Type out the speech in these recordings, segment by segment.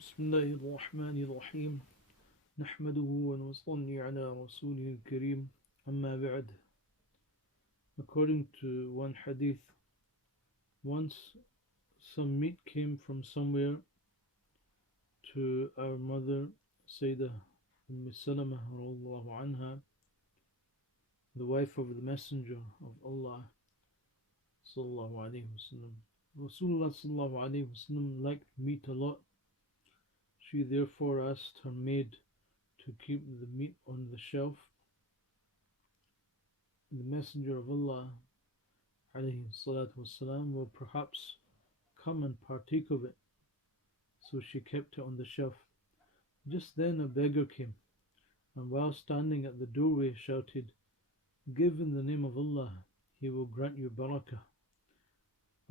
بسم الله الرحمن الرحيم نحمده ونصلي على رسوله الكريم أما بعد. According to one hadith, once some meat came from somewhere to our mother Sayyidah Salama anha, the wife of the Messenger of Allah sallallahu alaihi wasallam. Rasulullah sallallahu alaihi wasallam liked meat a lot. She therefore asked her maid to keep the meat on the shelf. The Messenger of Allah alayhi salatu wasalam will perhaps come and partake of it, so she kept it on the shelf. Just then a beggar came, and while standing at the doorway shouted, "Give in the name of Allah, He will grant you barakah."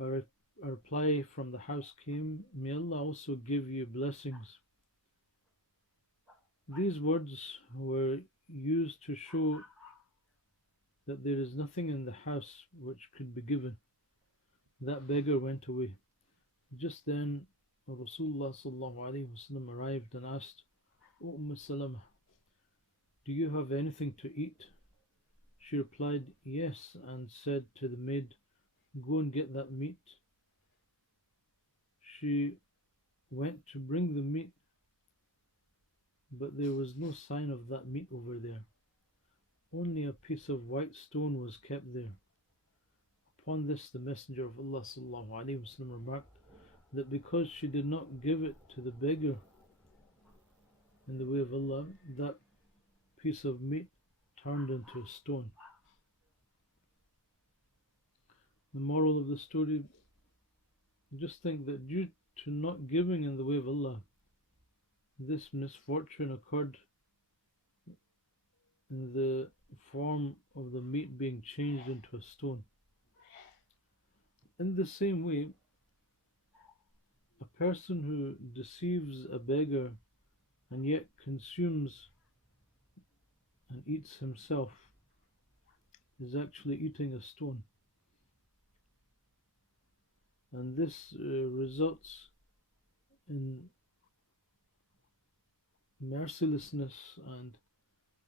A reply from the house came, "May Allah also give you blessings." These words were used to show that there is nothing in the house which could be given. That beggar went away. Just then Rasulullah arrived and asked, "O Salama, do you have anything to eat?" She replied, "Yes," and said to the maid, "Go and get that meat." She went to bring the meat, but there was no sign of that meat over there. Only a piece of white stone was kept there. Upon this, the Messenger of Allah remarked that because she did not give it to the beggar in the way of Allah, that piece of meat turned into a stone. The moral of the story: just think that due to not giving in the way of Allah, this misfortune occurred in the form of the meat being changed into a stone. In the same way, a person who deceives a beggar and yet consumes and eats himself is actually eating a stone. And this results in mercilessness and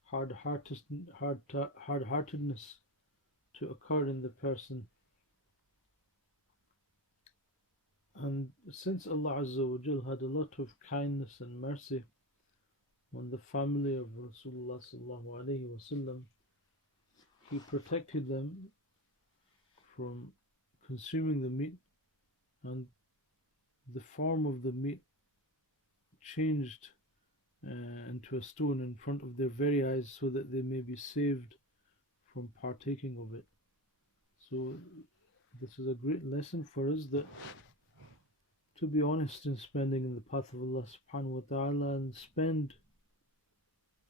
hard-heartedness to occur in the person. And since Allah Azza wa Jal had a lot of kindness and mercy on the family of Rasulullah sallallahu alaihi wasallam, He protected them from consuming the meat, and the form of the meat changed into a stone in front of their very eyes, so that they may be saved from partaking of it. So this is a great lesson for us, that to be honest in spending in the path of Allah subhanahu wa ta'ala, and spend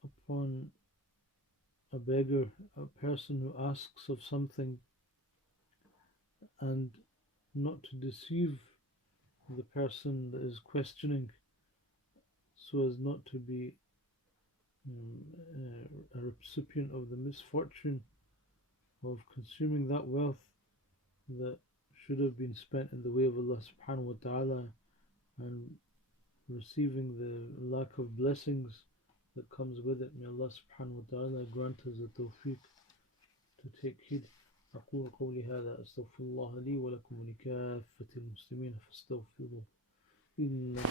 upon a beggar, a person who asks of something, and not to deceive the person that is questioning, so as not to be a recipient of the misfortune of consuming that wealth that should have been spent in the way of Allah subhanahu wa ta'ala, and receiving the lack of blessings that comes with it. May Allah subhanahu wa ta'ala grant us the tawfiq to take heed. أقول قولي هذا أستغفر الله لي ولكم ولكافة المسلمين فاستغفروه إنه